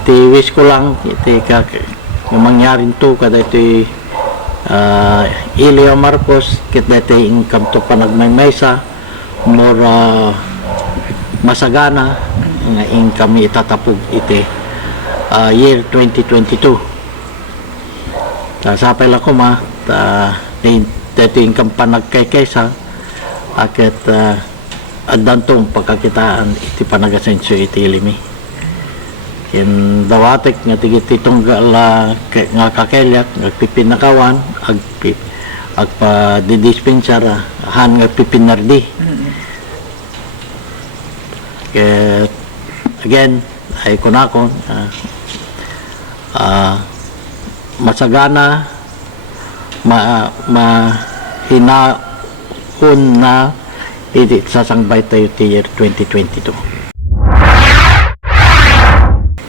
ti wish ko lang iti yung mangyarin to kada iti Ilio Marcos kit dati income to panagmaymaysa more masagana nga income itatapog iti year 2022. Sapay lang ko dati income panagkaykaysa akit adantong pagkakitaan iti panagasenso iti ilimi. Ken dawatek nga tigititong nga kakelyat nagpipinakawan agpa didispensar han nga pipinardi. Again ay kunakon masagana mahinahon na iti sasangbay tayo ti year 2022.